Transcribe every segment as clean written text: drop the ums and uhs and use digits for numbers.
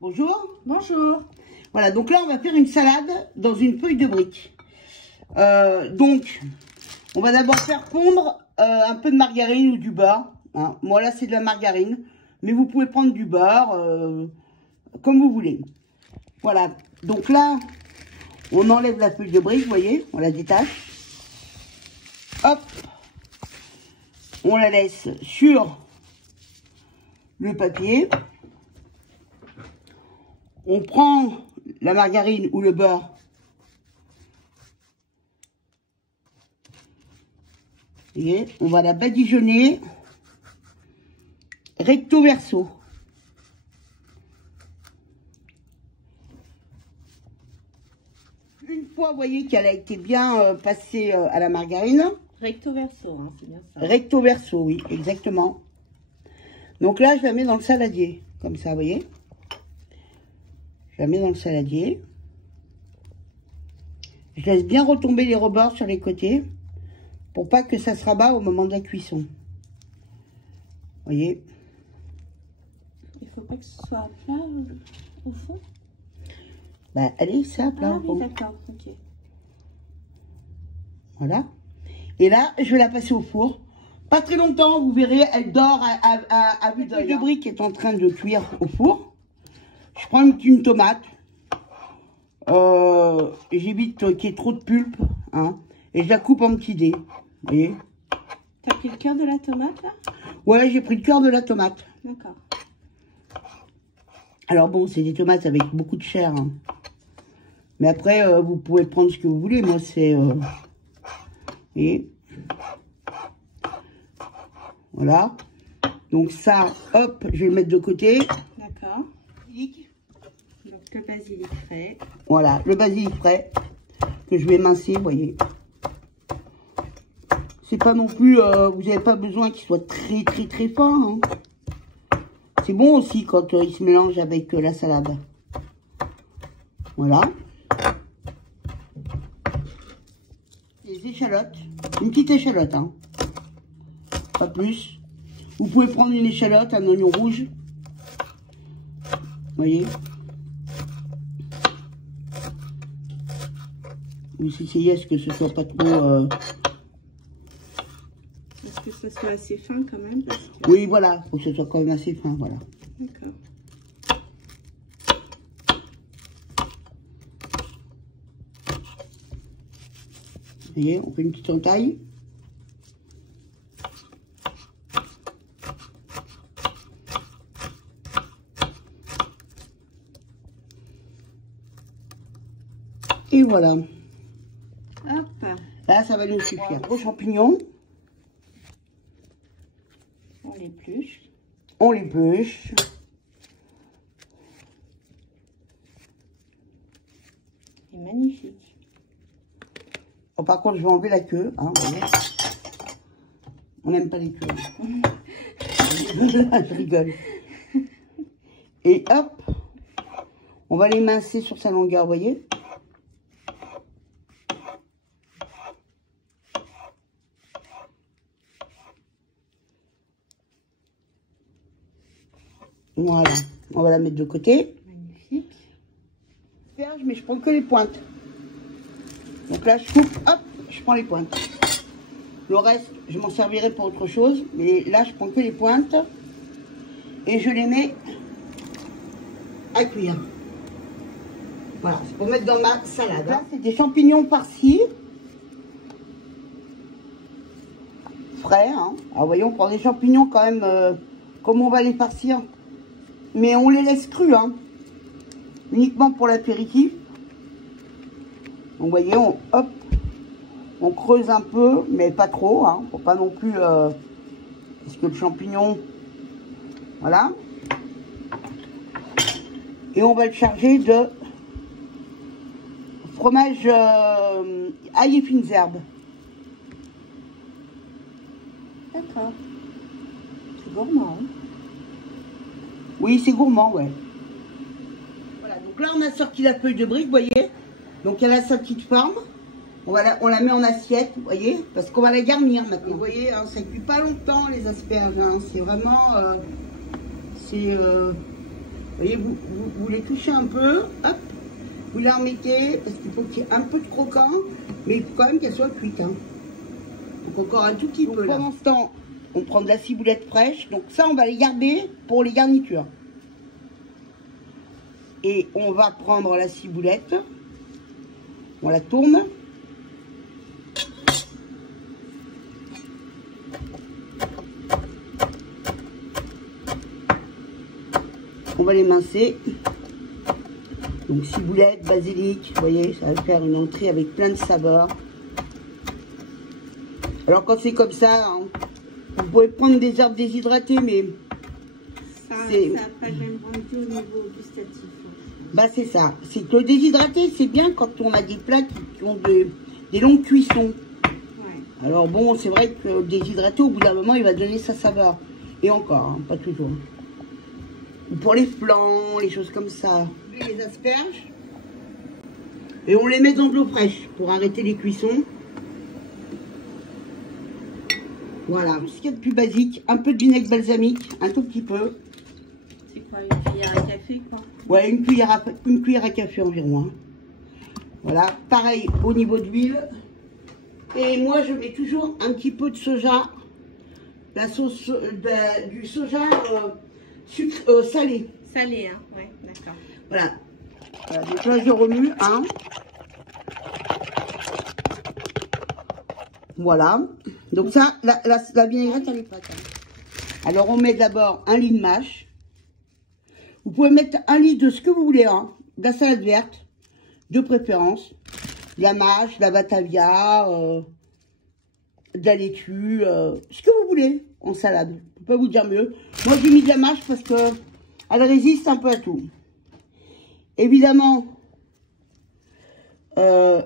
Bonjour. Bonjour. Voilà, donc là, on va faire une salade dans une feuille de brique. Donc, on va d'abord faire fondre un peu de margarine ou du beurre. Hein. Moi, là, c'est de la margarine. Mais vous pouvez prendre du beurre, comme vous voulez. Voilà, donc là, on enlève la feuille de brique, vous voyez, on la détache. Hop, on la laisse sur le papier. On prend la margarine ou le beurre. Et on va la badigeonner recto verso. Une fois, vous voyez qu'elle a été bien passée à la margarine. Recto verso, hein, c'est bien ça. Recto verso, oui, exactement. Donc là, je la mets dans le saladier, comme ça, vous voyez. Je la mets dans le saladier. Je laisse bien retomber les rebords sur les côtés pour pas que ça se rabat au moment de la cuisson. Vous voyez. Il faut pas que ce soit plat au fond. Bah, allez, ça, plat. Ah oui, d'accord, ok. Voilà. Et là, je vais la passer au four. Pas très longtemps, vous verrez, elle dort à vue d'œil. Le brique est en train de cuire au four. Je prends une tomate. J'évite qu'il y ait trop de pulpe. Hein, et je la coupe en petits dés. Vous voyez. T'as pris le cœur de la tomate, là? Ouais, j'ai pris le cœur de la tomate. D'accord. Alors bon, c'est des tomates avec beaucoup de chair. Hein. Mais après, vous pouvez prendre ce que vous voulez. Moi, c'est... Et... Voilà. Donc ça, hop, je vais le mettre de côté. D'accord. Donc le basilic frais. Voilà, le basilic frais que je vais mincer, vous voyez. C'est pas non plus, vous n'avez pas besoin qu'il soit très fin. Hein. C'est bon aussi quand il se mélange avec la salade. Voilà. Les échalotes, une petite échalote, hein. Pas plus. Vous pouvez prendre une échalote, un oignon rouge. Vous voyez. Vous essayez à ce que ce soit pas trop... Est-ce que ce soit assez fin quand même parce que... Oui, voilà. Faut que ce soit quand même assez fin, voilà. D'accord. Vous voyez, on fait une petite entaille. Et voilà. Hop. Là, ça va nous suffire. Aux champignons. On l'épluche. On l'épluche. C'est magnifique. Oh, par contre, je vais enlever la queue. Hein, vous voyez. On n'aime pas les queues. Je rigole. Et hop. On va les mincer sur sa longueur, vous voyez. Voilà, on va la mettre de côté. Magnifique. Mais je prends que les pointes. Donc là, je coupe, hop, je prends les pointes. Le reste, je m'en servirai pour autre chose. Mais là, je prends que les pointes. Et je les mets à cuire. Voilà, c'est pour mettre dans ma salade. Là, c'est des champignons par-ci. Frais, hein. Alors, voyons, on prend des champignons quand même, comme on va les farcir. Mais on les laisse crus, hein. Uniquement pour l'apéritif. Donc, vous voyez, hop, on creuse un peu, mais pas trop, hein. Faut pas non plus, parce que le champignon, voilà. Et on va le charger de fromage ail et fines herbes. D'accord. C'est gourmand, hein. Oui, c'est gourmand, ouais. Voilà, donc là, on a sorti la feuille de brique, vous voyez. Donc, elle a sa petite forme. On la met en assiette, vous voyez, parce qu'on va la garnir maintenant. Vous voyez, hein, ça ne cuit pas longtemps, les asperges. Hein. C'est vraiment... voyez, vous les touchez un peu, hop, vous la remettez, parce qu'il faut qu'il y ait un peu de croquant, mais il faut quand même qu'elle soit cuite. Hein. Donc encore un tout petit peu là. Pendant ce temps, on prend de la ciboulette fraîche, donc ça on va les garder pour les garnitures. Et on va prendre la ciboulette, on la tourne. On va l'émincer. Donc ciboulette, basilic, vous voyez, ça va faire une entrée avec plein de saveurs. Alors quand c'est comme ça, hein, vous pouvez prendre des herbes déshydratées, mais ça n'a pas le même rendu au niveau gustatif. Bah c'est ça. C'est que le déshydraté, c'est bien quand on a des plats qui ont des longues cuissons. Ouais. Alors bon, c'est vrai que le déshydraté, au bout d'un moment, il va donner sa saveur. Et encore, hein, pas toujours. Ou pour les flancs, les choses comme ça. Les asperges. Et on les met dans de l'eau fraîche pour arrêter les cuissons. Voilà. Ce qu'il y a de plus basique, un peu de vinaigre balsamique, un tout petit peu. C'est quoi, une cuillère à café, quoi? Ouais, une cuillère à café environ. Hein. Voilà, pareil au niveau de l'huile. Et moi, je mets toujours un petit peu de soja. La sauce du soja salé. Salé, hein, ouais, d'accord. Voilà. Voilà. Donc là, je remue, hein. Voilà. Donc ça, la vinaigrette, elle est prête. Hein. Alors, on met d'abord un lit de mâche. Vous pouvez mettre un lit de ce que vous voulez, hein. De la salade verte, de préférence. De la mâche, de la batavia, de la laitue, ce que vous voulez en salade. Je peux pas vous dire mieux. Moi, j'ai mis de la mâche parce que elle résiste un peu à tout. Évidemment, le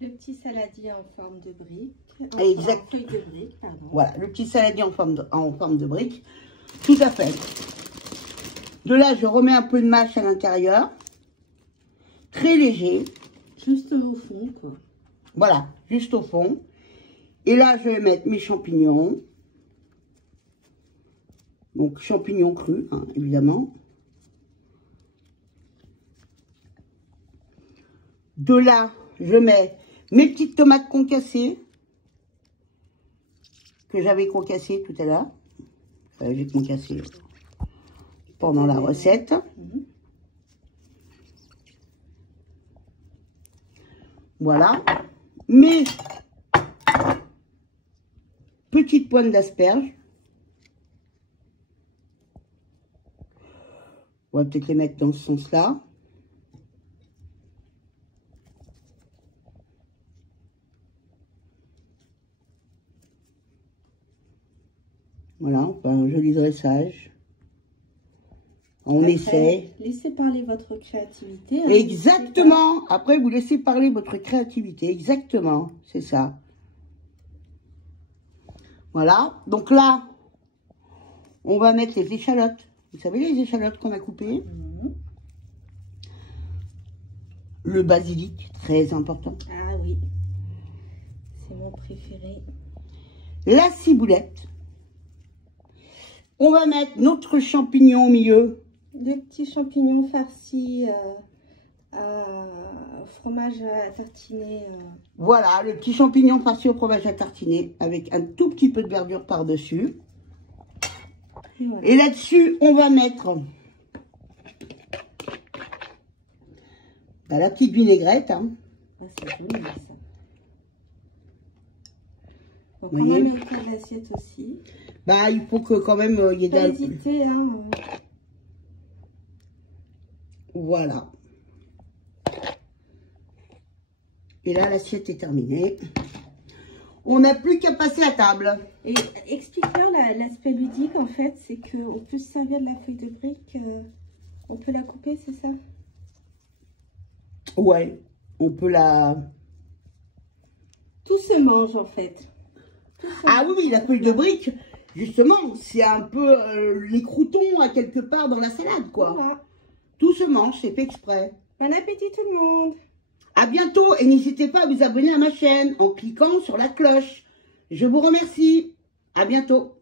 petit saladier en forme de brique. Exact. En feuille de brique, pardon. Voilà, le petit saladier en forme de brique. Tout à fait. De là, je remets un peu de mâche à l'intérieur. Très léger. Juste au fond, quoi. Voilà, juste au fond. Et là, je vais mettre mes champignons. Donc, champignons crus, hein, évidemment. De là, je mets mes petites tomates concassées. Que j'avais concassées tout à l'heure. J'ai concassé pendant la recette. Voilà. Mes petites pointes d'asperges. On va peut-être les mettre dans ce sens-là. Voilà, enfin, un joli dressage. On essaie. Laissez parler votre créativité. Hein, exactement. Après, vous laissez parler votre créativité. Exactement. C'est ça. Voilà. Donc là, on va mettre les échalotes. Vous savez, les échalotes qu'on a coupées. Le basilic, très important. Ah oui. C'est mon préféré. La ciboulette. On va mettre notre champignon au milieu. Des petits champignons farcis fromage à tartiner. Voilà, le petit champignon farci au fromage à tartiner avec un tout petit peu de verdure par-dessus. Voilà. Et là-dessus, on va mettre la petite vinaigrette. Hein. Ah, c'est joli, ça. Donc, on va mettre de l'assiette aussi. Bah, il faut que quand même il y ait pas hésiter, hein. Voilà. Et là, l'assiette est terminée. On n'a plus qu'à passer à table. Et explique-leur l'aspect ludique, en fait, c'est qu'on peut se servir de la feuille de brique, on peut la couper, c'est ça? Ouais, on peut la... Tout se mange, en fait. Ah oui, la feuille de brique, justement, c'est un peu les croutons à quelque part dans la salade, quoi. Voilà. Tout se mange, c'est fait exprès. Bon appétit tout le monde. À bientôt et n'hésitez pas à vous abonner à ma chaîne en cliquant sur la cloche. Je vous remercie. À bientôt.